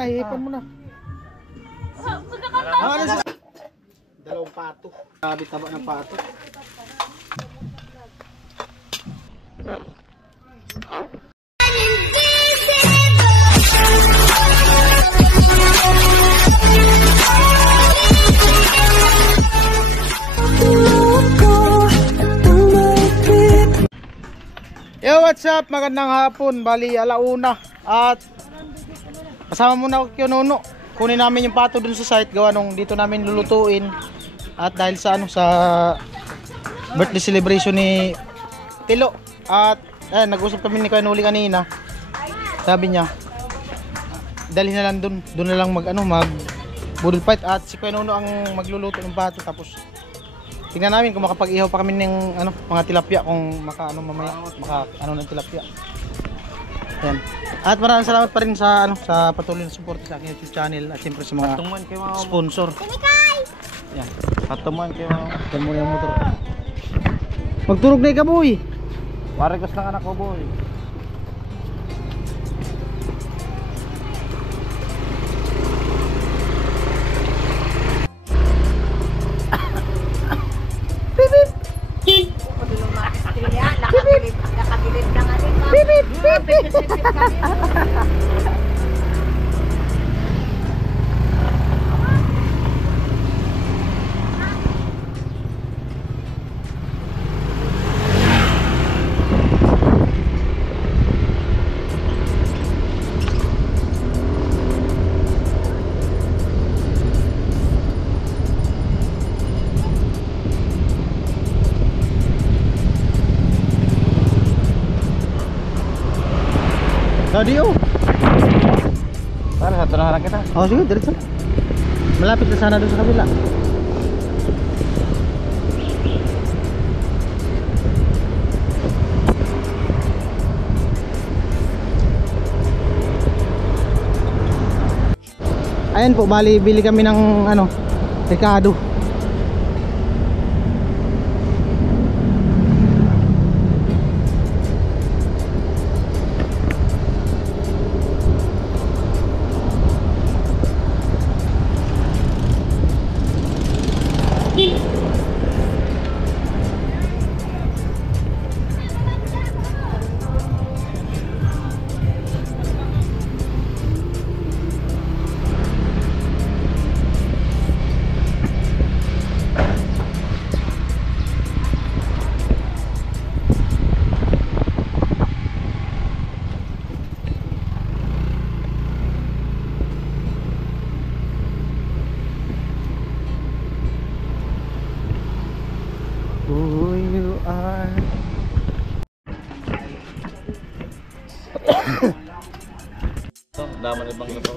na, hihipan mo na. Dalawang pato. Grabe taba ng pato. Yo, what's up? Magandang hapon. Bali, alauna. At kasama muna ako kay Nuno. Kunin namin yung pato dun sa site. Gawa nung dito namin lulutuin. At dahil sa sa birthday celebration ni Tilo. At nag-usap kami ni Kuya Nuli kanina. Sabi niya, dalhin na lang dun. Dun na lang mag budol fight. At si Kuya Nuno ang magluluto ng pato. Tapos tingnan namin kung makapag-ihaw pa kami ng mga tilapia, kung mamaya ng tilapia. Yan. At maraming salamat pa rin sa sa patuloy na suporta sa aking YouTube channel at siyempre sa mga sponsor. Yan. Patuman kayo mga. Yan mo yung motor. Magturog na ka, boy. Warigos ng anak ko, boy. Tadi para satu na kita. Oh sige, diretso na. Malapit na sana doon sa kabila. Ayan po, bali bili kami ng Ricardo. Who you are. Daman ibang ito.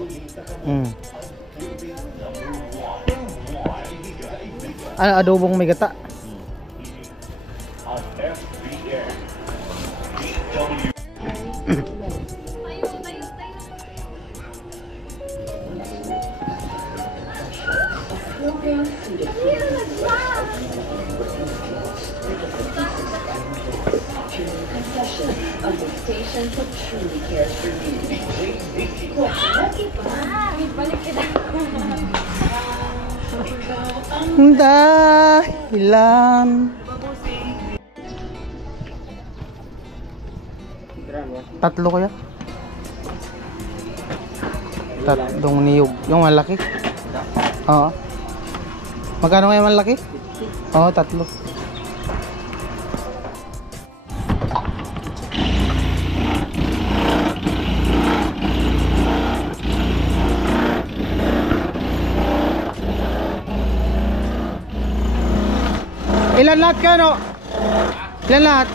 Adobong may gata. Of the station that truly cares for you. Dahilan. Tatlo kaya? Tatlong niyog. Yung malaki? Oo. Magkano kaya malaki? Oo, tatlo. Ilan lahat ka, no? Ilan lahat?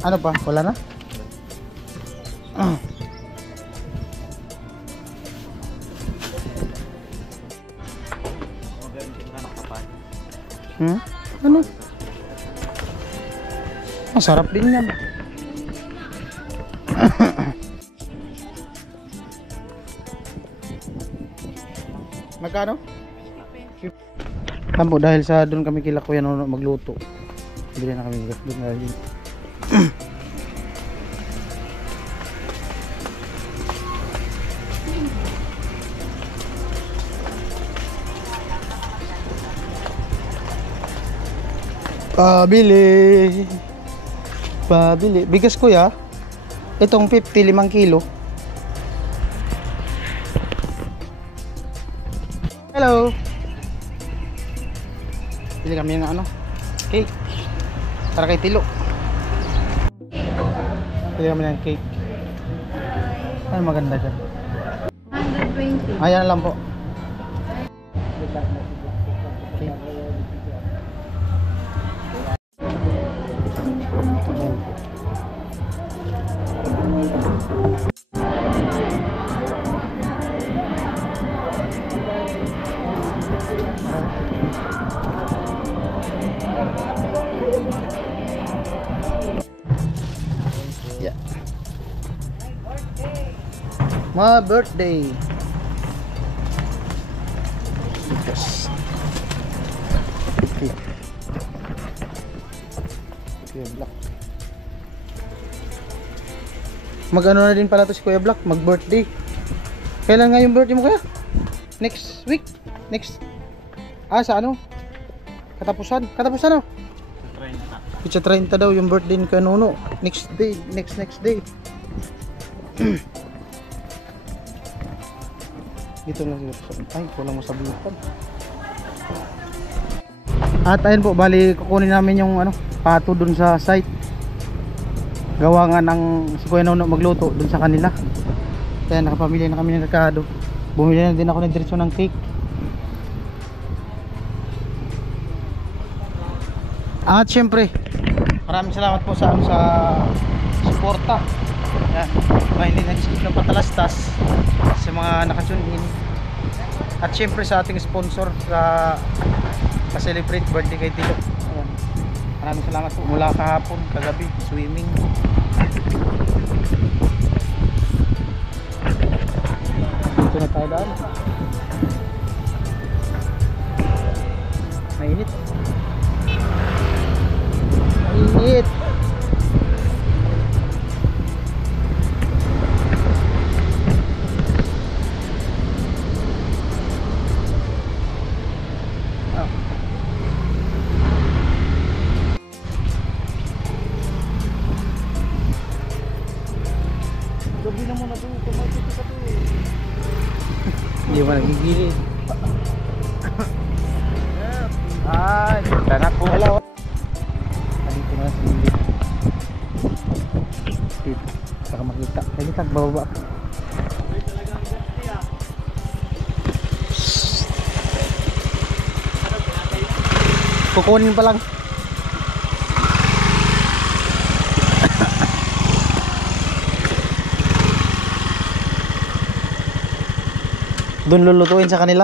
Ano pa? Wala na? Ano? Masarap din yan. Magkano? Tampo dahil sa doon kami kila Kuya Nono magluto. Bili na kami bigas doon dahil. Pabili. Pabili. Bigas Kuya. Itong 50, 5 kilo. Hello. Bili kami ng ano? Cake. Para kay Tilo. Bili kami ng cake. Ano maganda dyan? 120. Ayan lang po. Okay. Yeah. My birthday. Yes. Okay. Kuya Black. Mag-ano na din pala to si Kuya Black, mag-birthday. Kailan nga yung birthday mo Kuya? Next week? Next? Sa ano? Katapusan? Katapusan no? Pitsa 30 daw yung birthday ni Kuya Nono. Next day, next day. Dito na siguro. Ay, kulang mo sabitan. At ayun po, bali kukunin namin yung ano, pato dun sa site. Gawa nga ng si Kuya Nono magluto dun sa kanila. Kaya nakapamili na kami ng rekado. Bumili na din ako ng diretso ng cake. At syempre, maraming salamat po sa suporta. Yan, hindi nag-skip ng patalastas sa mga nakatune in. At syempre sa ating sponsor sa celebrate birthday kay Tilo. Ayan. Maraming salamat po mula kahapon, kagabi, swimming. Dito na tayo daan. Mainit. Mainit. Gabi na muna doon, kumalit ka to eh. Hindi mo nagigilid. Ay, tanak po. Hello. Dito na sa hindi. Dito, saka makita. Nakita, bababa. Kukunin pa lang. Doon lulutuin sa kanila.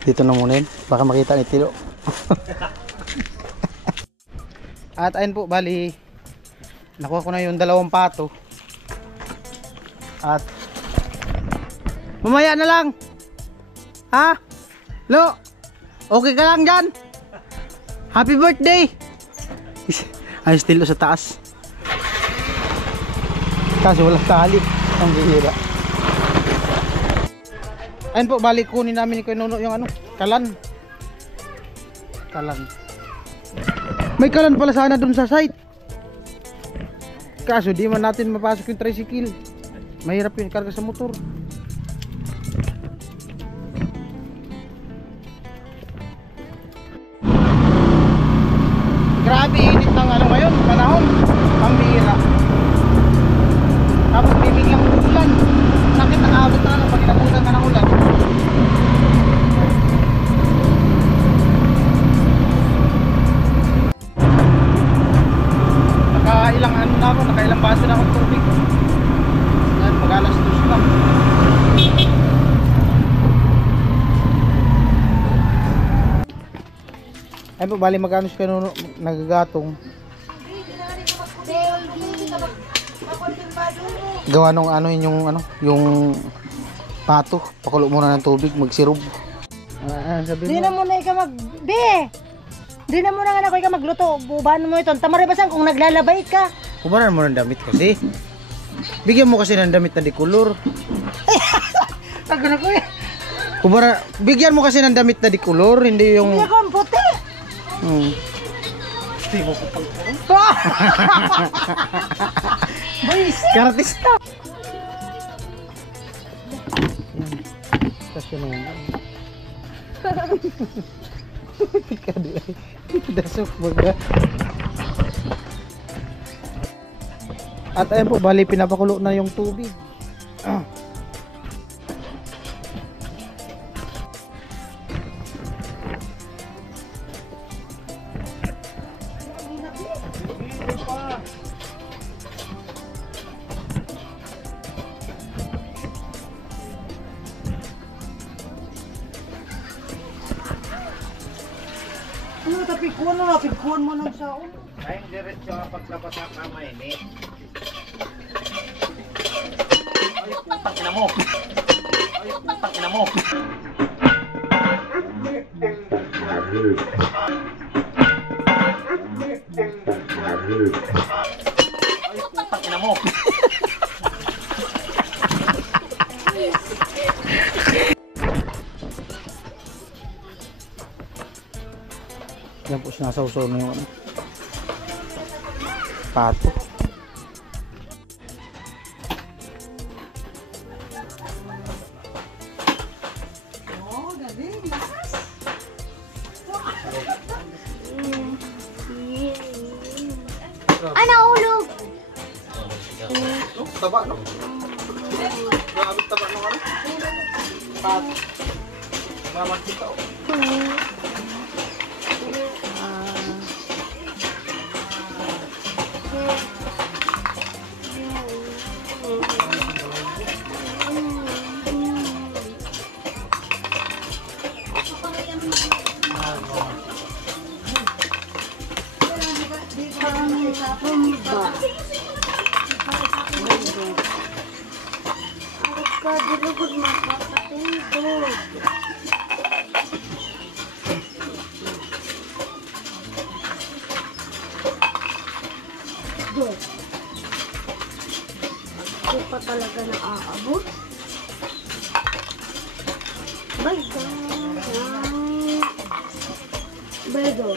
Dito na muna yun. Baka makita ni Tilo. At ayun po, bali nakuha ko na yung 2 pato. At mamaya na lang. Ha? Lo? Okay ka lang dyan? Happy birthday! Ayos Tilo sa taas. Kaso walang tali. Ang bihira. Ayun po, balik kunin namin ni Kuya Nono yung ano, kalan. Kalan. May kalan pala sana dun sa site. Kaso di man natin mapasok yung tricycle. Mahirap yung karga sa motor. Grabe init ng ano ngayon, panahon. Pambihira. Tapos bibiglang ulan. Sakit ang abot na ano pag inabutan ka ng ulan. Nakailang ano na ako, nakailang baso na akong tubig. Yan, mag-alas 2 lang. Ay po, bali magkano siya Nono nagagatong. Gawa nung ano yung ano, yung Pato, pakulo muna ng tubig, magsirob. Sabi Di na muna ikaw Be! Di na muna nga ako ikaw magluto. Bubahan mo ito. Tamaribasan kung naglalabay ka. Kubaran mo ng damit kasi. Bigyan mo kasi ng damit na di kulor. Tago na ko eh. Bigyan mo kasi ng damit na di kulor, hindi yung... Hindi ako ang puti. Hindi mo ko pang... Buisit. Kartista! Kasi na yan. Pikado ay. Dasok baga. At ayun po, bali pinapakulo na yung tubig. Pikuan mo ng saon. Ay, diretso ang paglapat ng kamay ni. Ay, putang ina mo. Ay, putang ina mo. Ay, putang ina mo. Yan po sinasawsaw na yung ano, pato. Ay, naulog! Taba no? Grabe taba no ano? Pato. Maman kita oh. Ito pa talaga naaabot. Baydo. Baydo.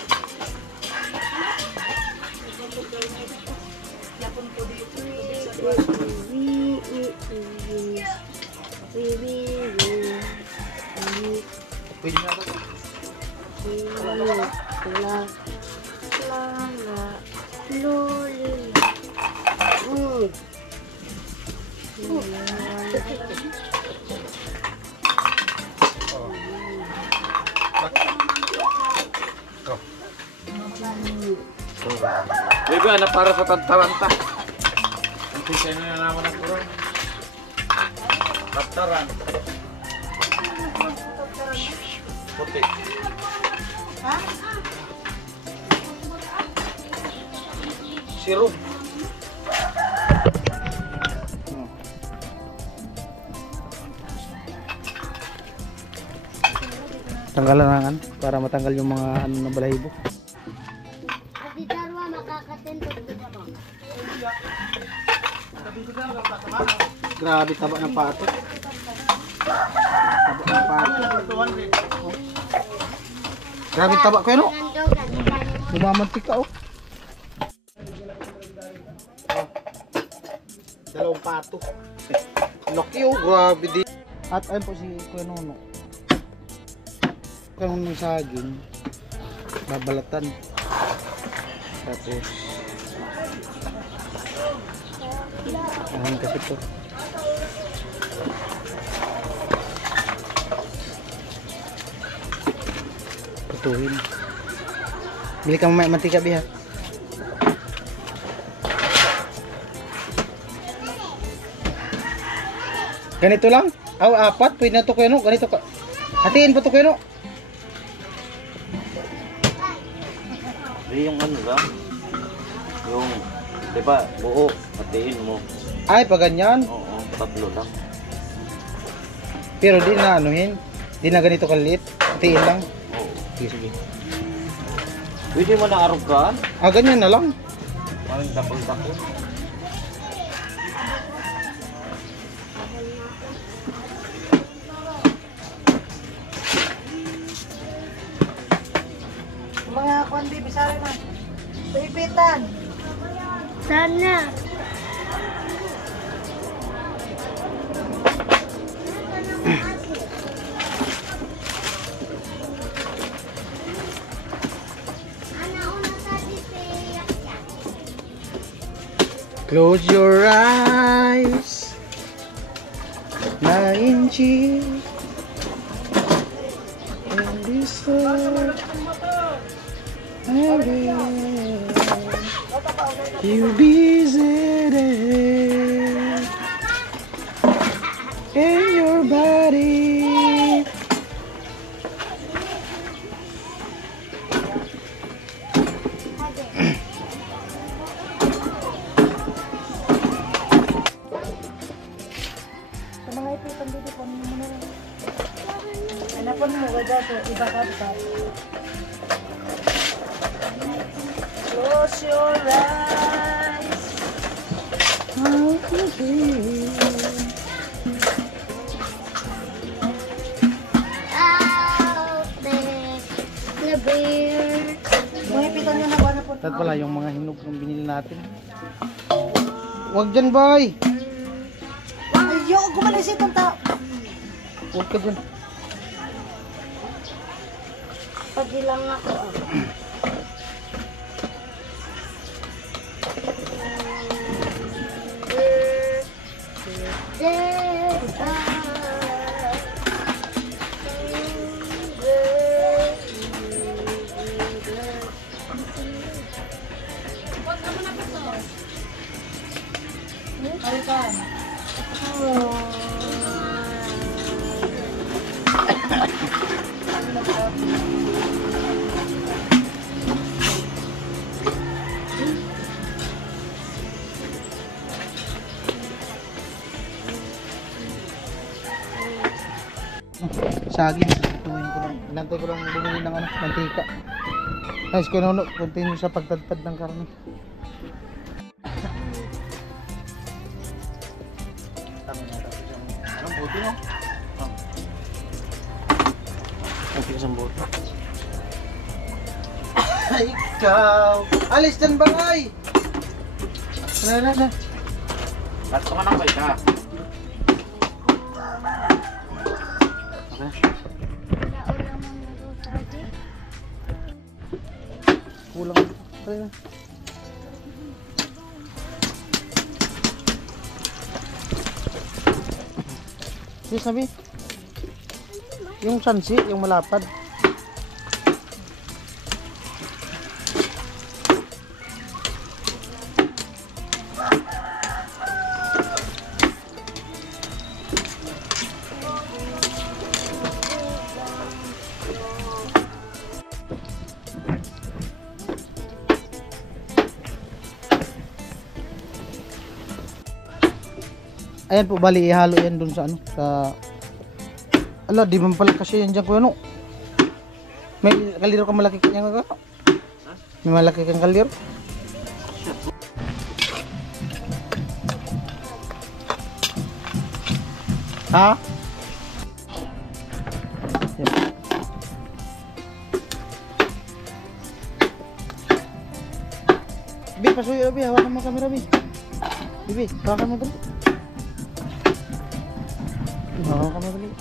Pwede na ako. Bebe, ano para sa tantaranta? Ang pisay na naman ang kurang. Tantaran. Puti. Ha? Sirup. Tanggalan na ano, para matanggal yung mga ano na balahibo. Ati Darwa, makakatentog dito ko. Grabe taba ng pato. Taba ng pato. Oh. Grabe taba ko no. Bumamantik ka oh. Dalawang pato. Laki oh, grabe di. At ayun po si Kuya Nono. Kung ng saging, babalatan. Tapos ayan kasi to. Putuhin. Bili ka mamaya mantika biha. Ganito lang? Apat? Pwede na to Kuya No? Ganito ka. Hatiin pa to Kuya No? Yung ano lang. Yung, di ba, buo, hatiin mo. Ay, pa ganyan? Oo, tatlo lang. Pero di na anuhin. Di na ganito kaliit. Hatiin lang. Sige, sige. Pwede mo na arugan. Ah, ganyan na lang. Parang dakol-dakol. Mga kundi, bisari na. Paipitan. Sana. Close your eyes. Nainchi. And this world. You visited in your body. Sa mga ipitan dito, kunin mo na lang. Hanapon mo, wala so, iba ka ba? Close your eyes. Mga ipitan nyo na ba na po? At pala yung mga hinog ng binili natin. Huwag dyan, boy! Ayaw, gumalis itong tao. Huwag ka dyan. Pagilang ako. Saging, tuwin ko lang. Inantay ko lang bumili ng mantika. Guys, kinuno, continue sa pagtadtad ng karne. Anong buti no? Mantika isang boto. Ikaw! Alis dyan ba, ay? Na. Ba't ka nang ka? Kulang. Tara na. Sige, sabi. Yung sansi, yung malapad. Ayan po, bali ihalo yan dun sa ano, sa ala, di man pala kasi yan dyan ko ano. May kaliro ka malaki kanya nga. May malaki kang kaliro. Ha? Yan. Bi, pasuyo, Bi, hawakan mo kamera, Bi. Bibi, hawakan mo dali. Hawakan mo dali.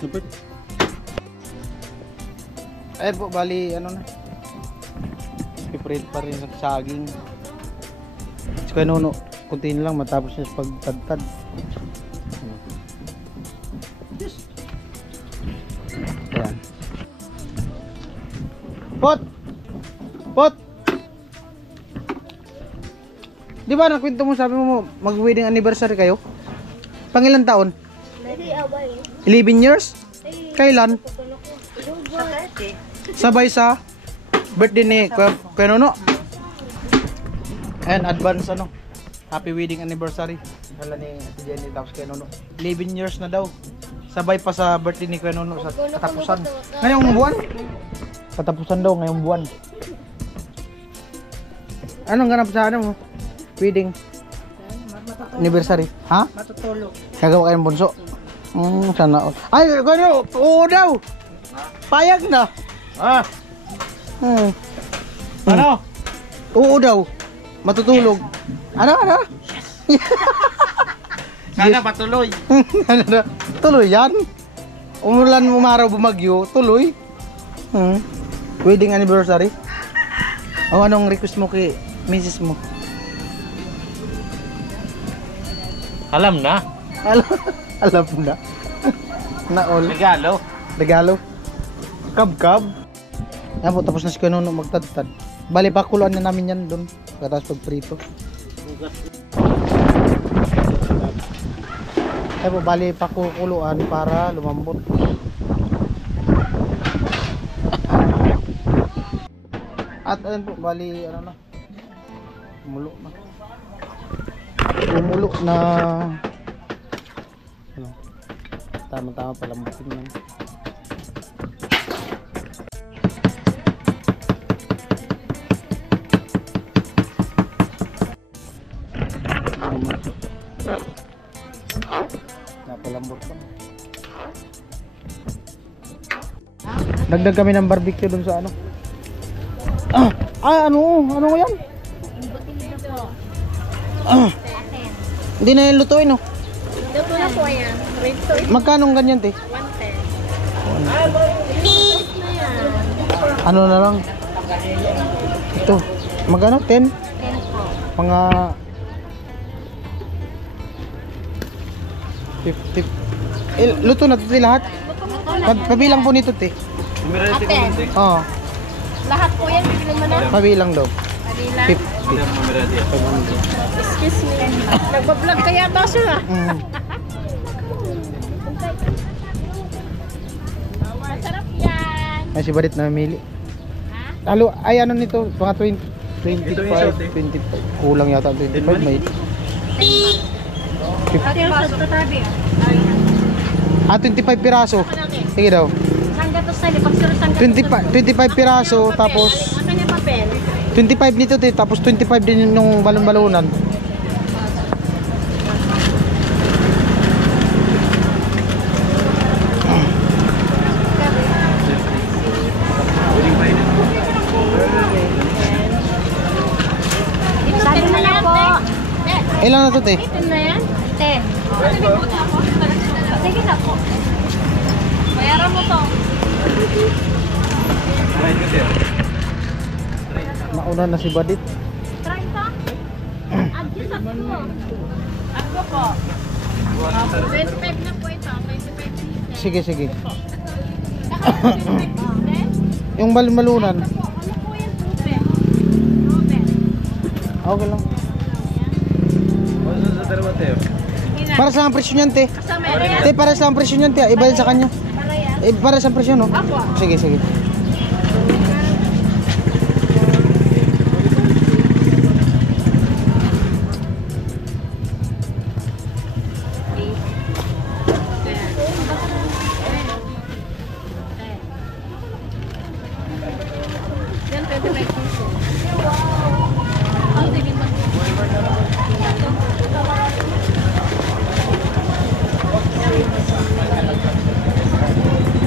Lupit. Ayan po, bali, ano na. Piprate pa rin sa saging. So kaya nuno, kunti na lang matapos niya sa pagtadtad. Ayan. Pot! Pot! Di ba nakwento mo, sabi mo mag-wedding anniversary kayo? Pangilan taon? 11 years? Kailan? Sabay sa birthday ni Kuya Nuno. And advance ano, happy wedding anniversary. Hala ni Ate Jenny tapos Kuya Nuno. 11 years na daw. Sabay pa sa birthday ni Kuya Nuno sa katapusan. Ngayong buwan? Katapusan daw ngayong buwan. Anong ganap sa ano mo? Wedding anniversary. Ha? Matutulog. Gagawa kayong bunso. Sana. Ay, Kuya, oo daw. Payag na. Ah, Ano? Oo daw. Matutulog. Ano? sana patuloy. Ano? Tuloy yan. Umulan, umaraw, bumagyo. Tuloy. Wedding anniversary. O anong request mo kay Mrs. mo? Alam na. Alam na. Naol. Regalo. Regalo. Kab-kab. Yan po, tapos na si Kuya Nuno magtadtad. Bali, pakuluan na namin yan doon. Pagkatapos pagprito. Yan po, bali, pakukuluan para lumambot. At ayun po, bali, ano na. Umulo na. Umulo na. Ano? Tama-tama palambutin yan. Napalambot pa. Dagdag kami ng barbecue dun sa ano. Ano yan? Hindi na yung lutuin, no? Luto na po yan. Magkano ganyan, te? 110. Ano na lang? Ito. Magkano? 10? 10 po. Mga 50. Luto na ito lahat? Pabilang po nito, te. Ate, Oo. lahat po yan, bibili mo na. Pabilang daw. Kabila. 50. Excuse me. Nagbablog kaya ba siya? Masarap yan. Ay, si Barit na namili. Halo, ay ano nito? Mga 25. Kulang yata 25. May 25 piraso. Sige daw. Sangga to sa'yo, pagsiro sangga. 25 piraso tapos Asan yung papel? 25 nito te, tapos 25 din yung balon-balonan. Sabi mo na po. Ilan na to te? Ito na yan? 10. Sige na po. Bayaran mo to. Mauna na si Badit. 30? Adjust ako. Ako po. 25 na po ito. 25 Sige, sige. Yung balon-balonan. Ano po yan? Open. Okay lang. Sige na. Para sa ang presyo niyan te. Kasama yan. Te, para sa ang presyo niyan te. Iba din sa kanya. Para yan. Para sa presyo no? Ako. Sige, sige. Yan, 25 pesos. Ang tigil mo.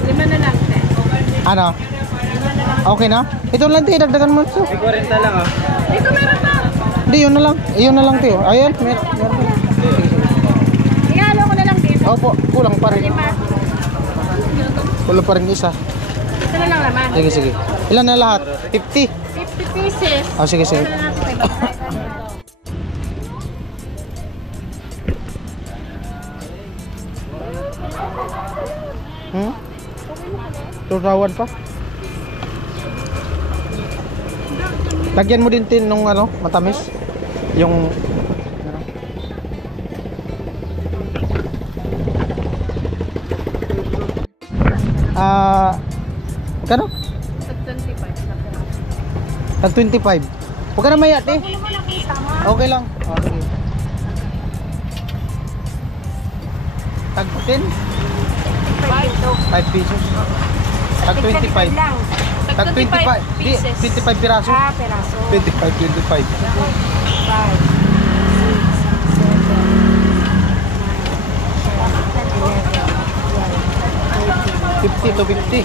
Lima na lang, te. Ano? Okay na? Ito lang te, dagdagan mo ito. 40 lang ah. Dito meron pa. Hindi, yun na lang. Yun na lang te. Ayan, meron. Ihalo ko na lang dito. Opo, kulang pa rin. Lima. Wala pa rin isa. Ito na lang laman. Sige, sige. Ilan na lahat? 50? 50 pieces. Ah, sige, sige. Turawan pa. Lagyan mo din tin nung ano, matamis. Yung kano? Tag 25. Huwag ka na mayat eh. Okay lang. Oh, sige. Tag 10? 5 pesos. Tag 25. Tag 25. Di, 25 piraso. Ah, peraso. 25. 50 to 50.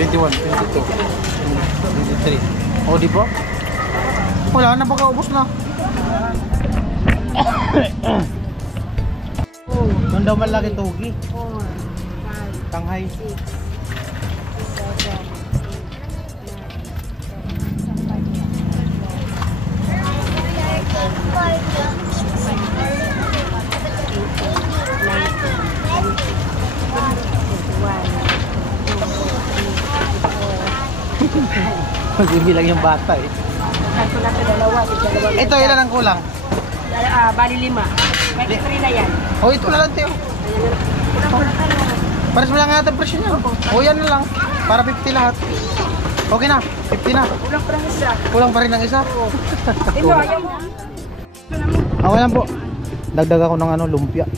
21, 22, 23. Oh, di ba? Wala na, baka ubos na. Doon daw malaki tugi. Tanghay. Magbibilang yung bata eh. Ito na sa dalawa. Ito, ilan ang kulang? Bali 5. May 3 na yan. Oh, ito na lang, Teo. Pares mo lang nga ang presyo niya. Oh, yan na lang. Para 50 lahat. Okay na, 50 na. Kulang pa rin isa. Kulang pa rin ng isa. Ito, ayaw mo. Okay lang po. Dagdag ako ng ano, lumpia.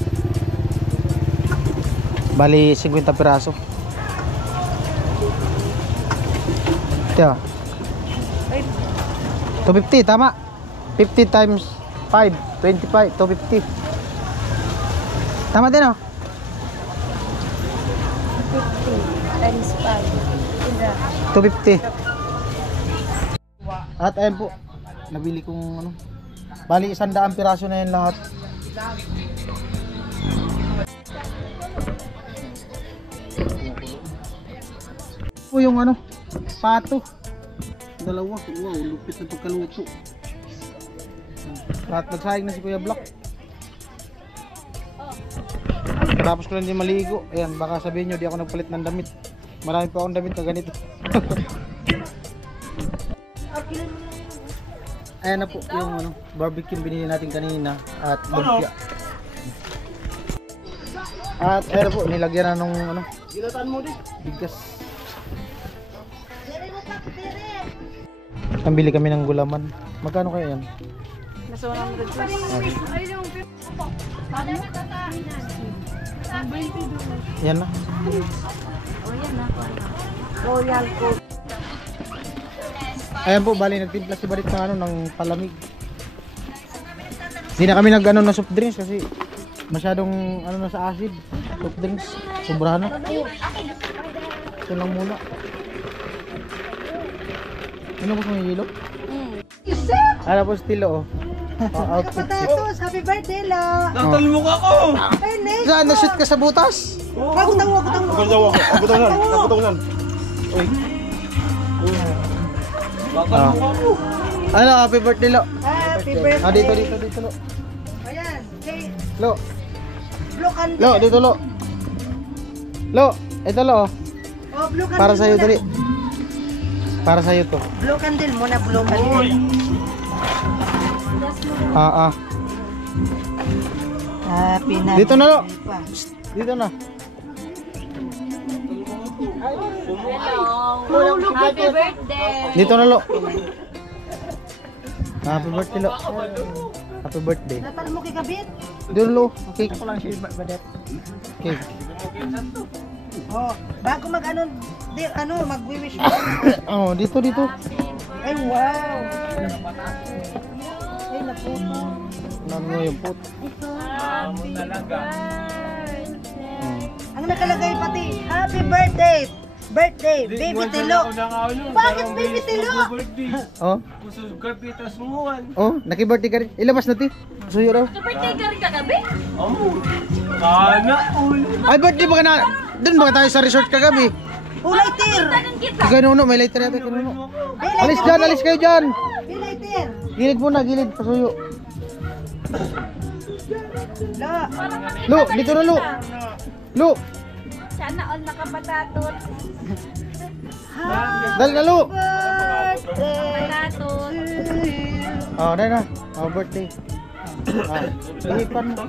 Bali 50 piraso. Ito. 250, tama. 50 times 5, 25, 250. Tama din oh. 50 times 5. 250. At ayun po, nabili kong ano. Bali 100 piraso na yan lahat. Po yung ano, pato. Dalawa. Wow, lupit na pagkaluto. Lahat nagsayang na si Kuya Black. Tapos ko lang din maligo. Ayan, baka sabihin nyo di ako nagpalit ng damit. Marami pa akong damit na ganito. Ayan na po yung ano, barbecue binili natin kanina at lumpia. At ayan na po, nilagyan na nung ano, bigas. Nambili kami ng gulaman. Magkano kaya yan? Nasa 100 Yan na. Royal Coke. Ayan po, bali nagtimpla si Barit ng ano, ng palamig. Hindi na kami nag ano, na soft drinks kasi masyadong ano na sa acid. Soft drinks, sobra na. Ito lang muna. Ano gusto mo yung hilo? Ano po stilo oh. Outfit. Patatos, happy birthday, Lo. Naktal mo ka ko! Ay, Nick. Saan? Na-shoot ka sa butas? Ako tawo. Nagutusan. Uy. Naktal mo ka ko. Ano, happy birthday Lo. Happy birthday. Ah, dito Lo. Ayan. Hey, Lo, blue candle. Lo, dito Lo. Lo, ito Lo. Oh, blue candle. Para sa'yo muna. dali. Para sa'yo to. Blue candle muna, blue candle. Happy na. Dito na Lo. Dito na. Happy birthday. Dito na Lo. Happy birthday Lo. Happy birthday. Natal mo kay Kabit? Dito Lo. Cake. Cake. Oh, bago mag-ano, mag-wish mo. Oh, dito. Ay, wow. Ay, naputo. Ano mo yung pot? Ang nakalagay pati, happy birthday Birthday, baby Tilo. Bakit baby Tilo? Oh. Kusog ka, pitas mo. Oh, naki-birthday ka rin. Ilabas na ti. Suyo raw. Birthday ka rin kagabi? Amo. Sana ulo. Ay, birthday ba ka na? Doon ba tayo sa resort kagabi? Lighter. Tanong kita. Kay Nuno, may lighter yata kay Nuno. Alis dyan, alis kayo dyan. Lighter. Gilid muna, gilid. Pasuyo. La. Lu, dito na Lu. Lu, Sana all nakapatatot. dali na Lu. Patatot. Oh, dali na. Oh, birthday. Ah, ihipan mo.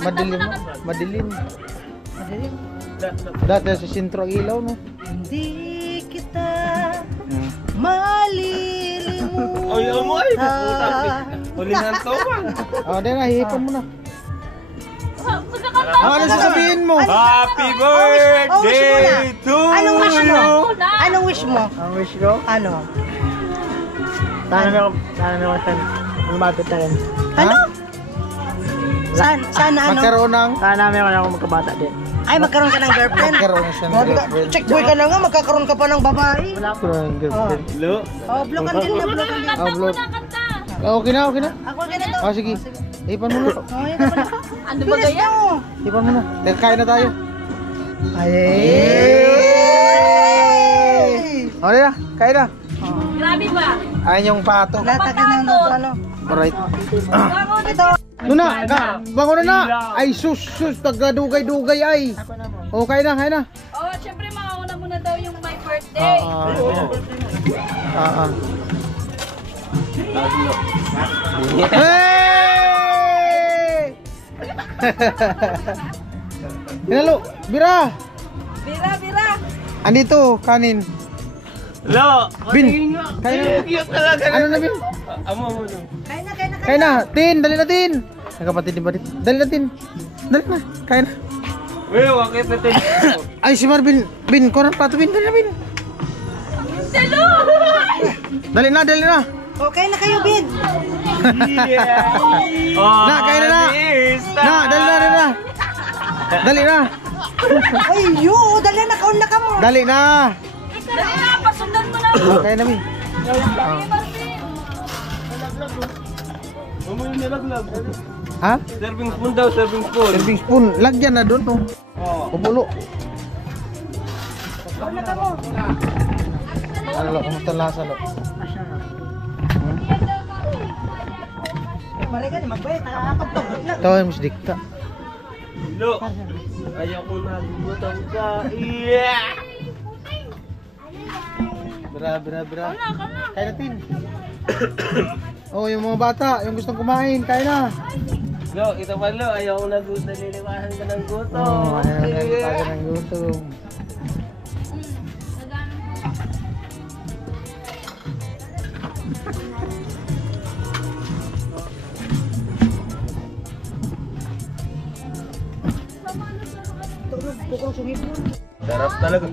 Madilim mo. Madilim. Dati sa sintro ang ilaw, no? Hindi kita Hmm. malilimutan. Ay, amoy. Ulingan to. Oh, dali na, ihipan mo na. Pagkakanta. Ah, ano sasabihin mo? Happy wish mo birthday to Anong wish mo? you. Anong wish mo? Ang wish ko? Ano? Sana meron ka lumapit na rin. Ano? Sana ano? Magkaroon ng... Sana meron akong magkabata din. Ay, magkaroon ka ng girlfriend? Magkaroon siya ng Grabe ka, girlfriend. check boy ka na nga, magkakaroon ka pa ng babae. Magkaroon ng girlfriend. Lo. Oh, blokan din na, blokan din. Oh, vlog. Kanta. Okay na, okay na. Ako ganito. Oh, sige. Ipan mo na. Oh, yan ka pala. Ano ba Bilis gaya? mo. Ipan mo na. Dahil kain na tayo. Ay! Okay na, kain na. Grabe ba? Ayan yung pato. Latagan ng ano. Alright. Ito. Nuna, bango na na. Ay, sus, taga-dugay-dugay ay. Oh, kain na, kain na. Oh, syempre makauna muna daw yung my birthday. Hey! Hinalo, bira. Bira, bira. Andito, kanin. Lo. Bin, kain na. Cute talaga. Ano na, Bin? Amo mo. Kain na, kain na, Kain na, Tin, dali na, Tin. Nagkapatid din ba dito? Dali na, Tin. Dali na, kain na. Well, wakit na tayo. Ay, si Marvin. Bin, kurang plato, Bin. Dali na, Bin. Salo! Dali na, dali na. Oh, kain na kayo, Bin. Na, kain na na. Na, dali na, dali na. Dali na. Ay, yo, dali na, kaun na ka mo. Dali na. Dali na, pasundan mo na. Kain na, Bin. Amo yung nilaglag. Ha? Serving spoon daw, serving spoon. Serving spoon. Lagyan na doon, no. Pupulo. Kaun na ka mo. Ano, lo, kumusta ang lasa, lo? Mari ka ni magbayad, nakakapagod na. Ito ay mas dikta. Lo. Ayaw ko na butang ka. Yeah. Bira. Kain natin. Oh, yung mga bata, yung gustong kumain, kain na. Lo, ito pa lo. Ayaw ko na naliliwahan ka ng gutom. Oh, ayan, tayo ng gutom. Sarap talaga.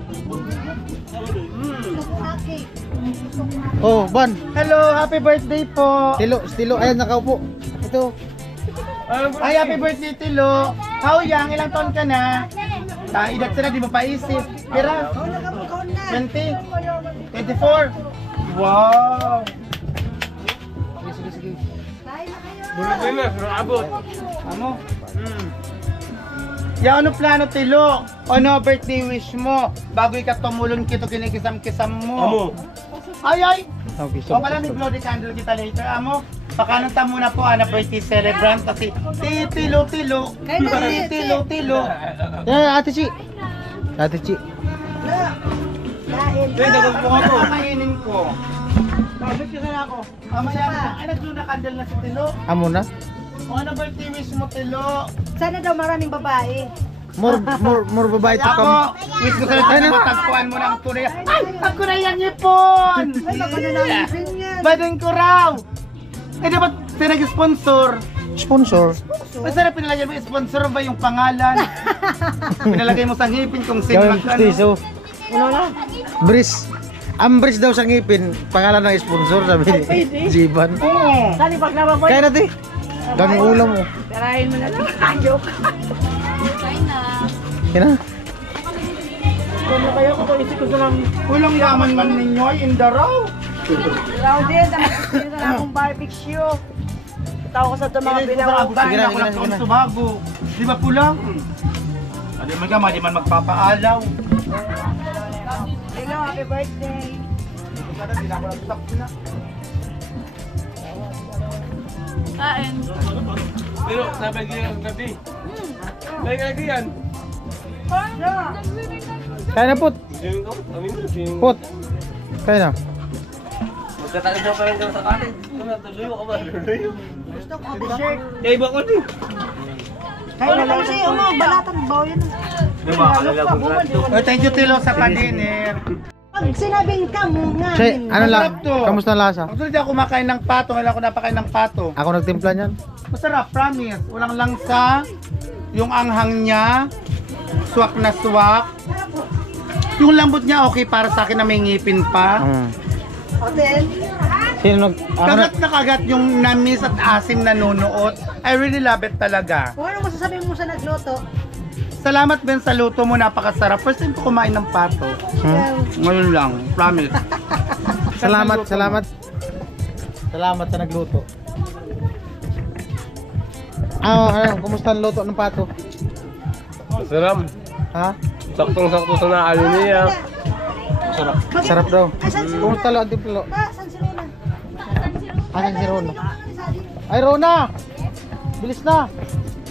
Oh, Ban. Hello, happy birthday po. Stilo, ayan, nakaupo. Ito. Ay, happy birthday Tilo. How young? Ilang taon ka na? Edad ka na, di mo paisip. Pira? Kaun na ka mo, kaun na. 20? 24? Wow! Sige. Bulog na, pero abot. Amo? Ya, ano plano Tilo? Ano birthday wish mo? Bago ikaw tumulon kito kinikisam-kisam mo. Amo. Ay! Okay, O pala may blow the candle kita later, amo. Pakananta muna po, birthday celebrant kasi tilo. Tilo. Yeah, Ate Chi. Kain. Wait, nagag po ako. Kakainin ko. Bakit ka na ako? Mamaya na. Ay, nag-blow na candle na si Tilo. Amo na. O ano birthday wish mo, Tilo? Sana daw maraming babae. More babae to Ako, come. wish ko sana tayo matagpuan mo ng tunay. Ay, ako na yan, ipon! Ay, baka na namin yan. Badin ko raw! Eh, dapat pinag-sponsor. Sponsor. Ay, sana pinalagay mo, sponsor ba yung pangalan? Pinalagay mo sa ngipin kung sino Gawin mag-ano. pustiso. Bris. Ang bris daw sa ngipin, pangalan ng sponsor, sabi ni Jiban. Oo. Sali pag nababoy. Kaya natin. Daming ulam mo. Tirahin mo na lang. Joke. Kain na. Kaya na. Kanya kaya ko to isip ko sa lang. Walang yaman man ninyo, indaraw. Ikaw din, tamagpapin na akong barbecue. Tao ko sa ito mga Sige pinawauban. na, ako lang kung subago. Di ba pulang? Adi man ka, di man magpapaalaw. Hello, happy birthday. Di na ako nagtak na. Kain. Pero sabi niya ng gabi. May lagi yan. Kaya na, Put. Put. Kaya na. Magkatagal na pa rin sa kanin. Tuloy ka ba? Gusto ko dessert. Kaya iba ko din. Kaya na lang siya, balatan, bawo yun. Diba? Alam ko Thank you Tilo sa padiner. Pag sinabing ka mo nga. Che, ano lang? Masarap to. Kamusta ang lasa? Ang sulit ako kumakain ng pato, wala ako napakain ng pato. Ako nagtimpla niyan. Masarap, promise. Walang langsa. Yung anghang niya, swak na swak. Yung lambot niya okay para sa akin na may ngipin pa. Hotel. Sino nag... Ako na... Kagat na kagat yung namis at asim na nunuot. I really love it talaga. Kung ano masasabi mo sa nagluto? Salamat Ben sa luto mo, napakasarap. First time ko kumain ng pato. Ngayon lang, promise. Salamat, salamat. Salamat sa nagluto. Kumusta ang luto ng pato? Sarap. Ha? Saktong-sakto sa naalo niya. Sarap. Sarap daw. Asan si Kumusta ang timplo? San si Rona? Asan si Rona? Ay, Rona! Bilis na!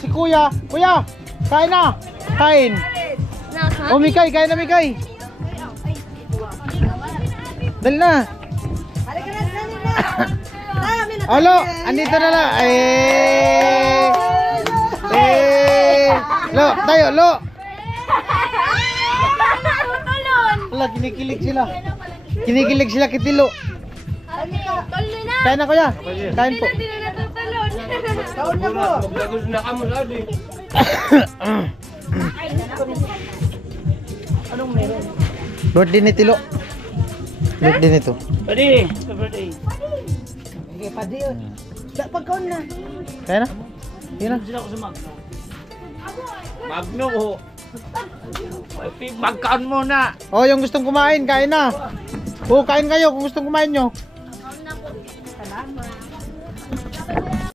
Si Kuya! Kuya! Kain na! Kain! O, Mikay! Kain na, Mikay! Dali na! Halika na, sanin na. Amin na. Alo! Andito na lang! Eh! Eh! Lo! Tayo! Lo! Wala, kinikilig sila. Kinikilig sila kitilo. Kain na, Kuya! Kain po. Kaon na po. Magdagos na kamo sa adi. Birthday ni Tilo. Birthday nito. Adi, birthday. Okay, padi yun. Pagkaon na. Kaya na? Yun na. Magno ko. Magkaan mo na. Oh, yung gustong kumain, kain na. Oh, kain kayo kung gustong kumain nyo.